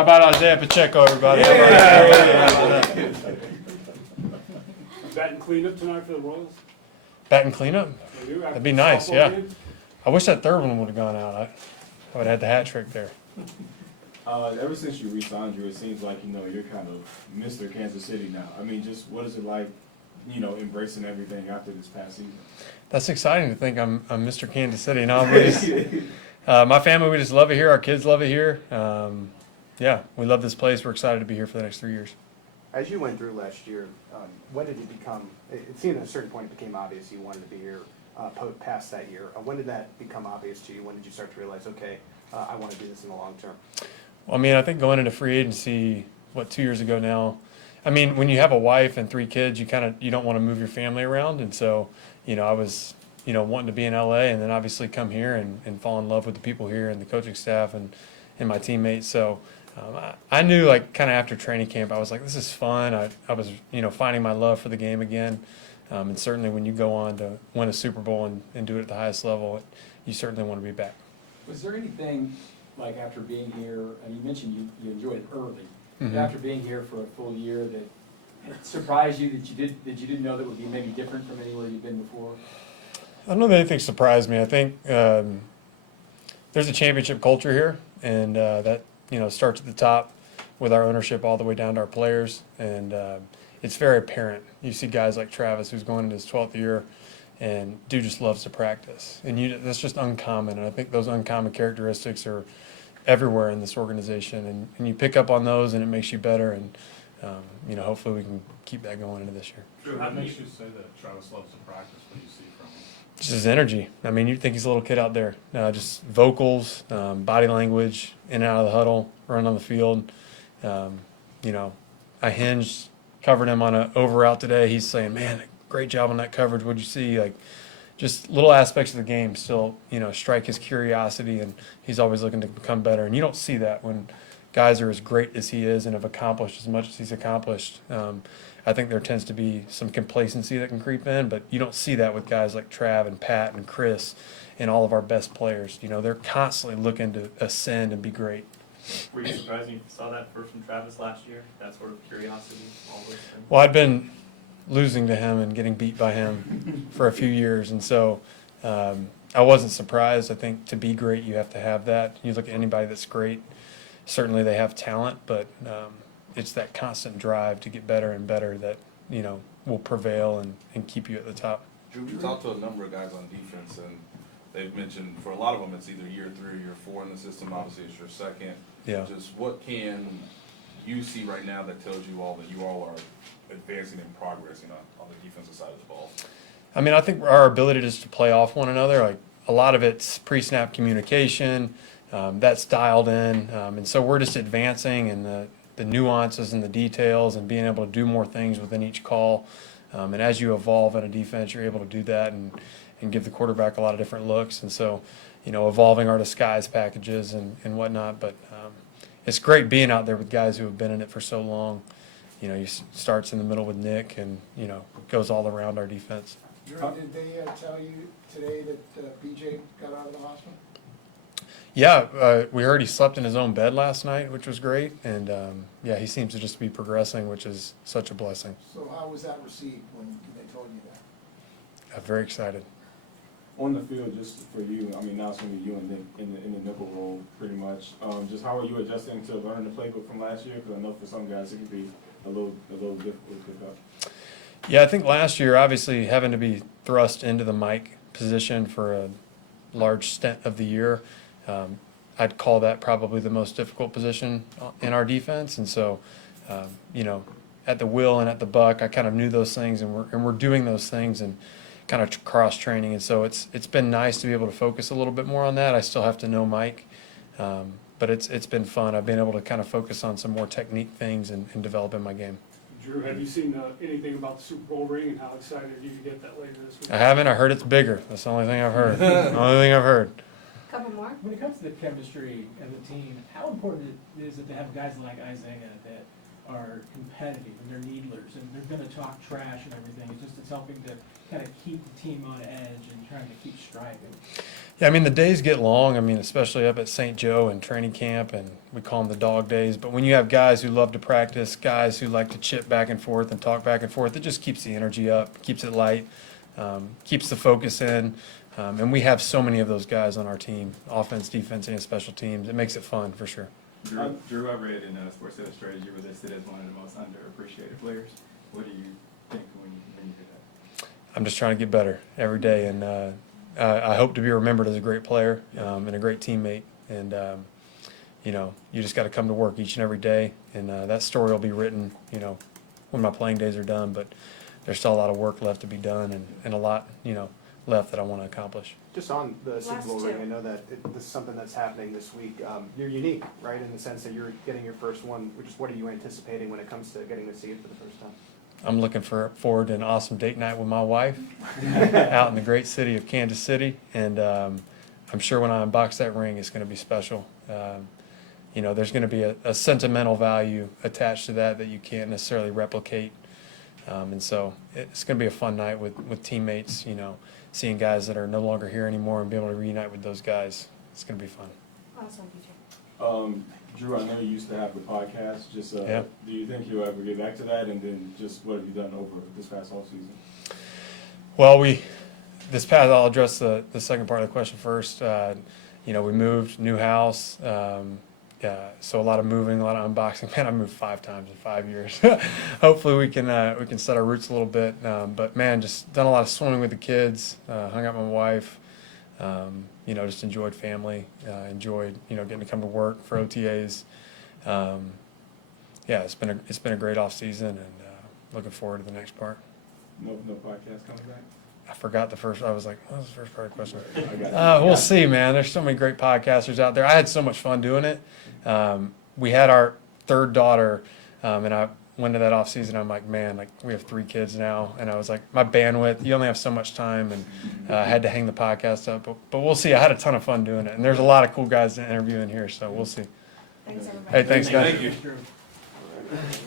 How about Isaiah Pacheco, everybody? Batting cleanup tonight for the Royals? Batting cleanup? That'd be nice, yeah. I wish that third one would have gone out. I would have had the hat trick there. Ever since you re-signed you, it seems like, you're kind of Mr. Kansas City now. I mean, just what is it like, embracing everything after this past season? That's exciting to think I'm Mr. Kansas City. No, my family, we just love it here. Our kids love it here. Yeah, we love this place. We're excited to be here for the next 3 years. As you went through last year, when did it become, it seemed at a certain point it became obvious you wanted to be here past that year. When did that become obvious to you? When did you start to realize, okay, I want to do this in the long term? Well, I mean, I think going into free agency, 2 years ago now, I mean, when you have a wife and 3 kids, you don't want to move your family around. And so, I was, wanting to be in LA and then obviously come here and fall in love with the people here and the coaching staff and my teammates. So I knew, kind of after training camp, I was like, this is fun. I was, finding my love for the game again. And certainly when you go on to win a Super Bowl and do it at the highest level, you certainly want to be back. Was there anything, after being here, and you mentioned you enjoyed it early, Mm-hmm. but after being here for a full year that surprised you that you didn't know that would be maybe different from anywhere you've been before? I don't know that anything surprised me. I think there's a championship culture here, and that starts at the top with our ownership all the way down to our players, and it's very apparent. You see guys like Travis, who's going into his 12th year, and dude just loves to practice, and that's just uncommon. And I think those uncommon characteristics are everywhere in this organization, and you pick up on those, and it makes you better. And hopefully we can keep that going into this year. Drew, what makes you say that Travis loves to practice? What do you see from him? Just his energy. I mean, you'd think he's a little kid out there. Just vocals, body language, in and out of the huddle, run on the field. I hinged, covered him on an over route today. He's saying, man, great job on that coverage. What'd you see? Just little aspects of the game still, strike his curiosity, and he's always looking to become better. And you don't see that when guys are as great as he is and have accomplished as much as he's accomplished. I think there tends to be some complacency that can creep in, but you don't see that with guys like Trav and Pat and Chris and all of our best players. They're constantly looking to ascend and be great. Were you surprised when you saw that first from Travis last year? That sort of curiosity, all those things? Well, I'd been losing to him and getting beat by him for a few years, and so I wasn't surprised. I think to be great, you have to have that. You look at anybody that's great, certainly they have talent, but it's that constant drive to get better and better that will prevail and keep you at the top. Drew, we talked to a number of guys on defense, and they've mentioned for a lot of them it's either year 3 or year 4 in the system. Obviously, it's your second. Yeah. Just what can you see right now that tells you all that you all are advancing and progressing on the defensive side of the ball? I mean, I think our ability just to play off one another, a lot of it's pre-snap communication, that's dialed in, and so we're just advancing in the nuances and the details and being able to do more things within each call. And as you evolve in a defense, you're able to do that and give the quarterback a lot of different looks. And so, evolving our disguise packages and whatnot. But it's great being out there with guys who have been in it for so long. He starts in the middle with Nick and, goes all around our defense. Drew, did they tell you today that BJ got out of the hospital? Yeah, we heard he slept in his own bed last night, which was great. And, he seems to just be progressing, which is such a blessing. So how was that received when they told you that? I'm very excited. On the field, just for you, I mean, now it's going to be you and Nick in the nickel role pretty much. Just how are you adjusting to learning the playbook from last year? Because I know for some guys it can be a little difficult to pick up. Yeah, I think last year, obviously, having to be thrust into the Mike position for a large stint of the year, I'd call that probably the most difficult position in our defense. And so, at the will and at the buck, I kind of knew those things, and we're doing those things and kind of cross training. And so it's been nice to be able to focus a little bit more on that. I still have to know Mike, but it's been fun. I've been able to kind of focus on some more technique things and develop in my game. Drew, have you seen anything about the Super Bowl ring and how excited are you to get that later this week? I haven't. I heard it's bigger. That's the only thing I've heard. The only thing I've heard. Couple more. When it comes to the chemistry of the team, how important is it to have guys like Isaiah that are competitive and they're needlers and they're gonna talk trash and everything. It's helping to kind of keep the team on edge and trying to keep striving. Yeah, I mean, the days get long. I mean, especially up at St. Joe and training camp, and we call them the dog days. But when you have guys who love to practice, guys who like to chip back and forth and talk back and forth, it just keeps the energy up, keeps it light, keeps the focus in. And we have so many of those guys on our team, offense, defense, and special teams. It makes it fun for sure. Drew, I read in Sports Illustrated you were listed as one of the most underappreciated players. What do you think when you hear that? I'm just trying to get better every day, and I hope to be remembered as a great player and a great teammate. And you know, you just got to come to work each and every day, and that story will be written, you know, when my playing days are done. But there's still a lot of work left to be done, and a lot, you know, left that I want to accomplish. Just on the Super Bowl ring, I know that this is something that's happening this week. You're unique, right, in the sense that you're getting your first one. Which is, what are you anticipating when it comes to getting to see it for the first time? I'm looking forward to an awesome date night with my wife out in the great city of Kansas City, and I'm sure when I unbox that ring, it's going to be special. You know, there's going to be a sentimental value attached to that you can't necessarily replicate, and so it's going to be a fun night with teammates. You know, seeing guys that are no longer here anymore and be able to reunite with those guys. It's going to be fun. Awesome, DJ. Drew, I know you used to have the podcast. Just Yeah. Do you think you'll ever get back to that? And then just what have you done over this past offseason? Well, I'll address the second part of the question first. You know, we moved, new house, so a lot of moving, a lot of unboxing. Man, I moved 5 times in 5 years. Hopefully we can set our roots a little bit. But man, just done a lot of swimming with the kids, hung out with my wife, you know, just enjoyed family, enjoyed, you know, getting to come to work for OTAs. Yeah, it's been a great off season, and looking forward to the next part. No podcast coming back? I forgot the first. I was like, what was the first part of the question? I got you. We'll see, man. There's so many great podcasters out there. I had so much fun doing it. We had our 3rd daughter, and I went to that off season. I'm like, man, like we have 3 kids now, and I was like, my bandwidth. You only have so much time, and I had to hang the podcast up. But we'll see. I had a ton of fun doing it, and there's a lot of cool guys to interview in here, so we'll see. Thanks, everybody. Hey, thanks, guys. Thank you.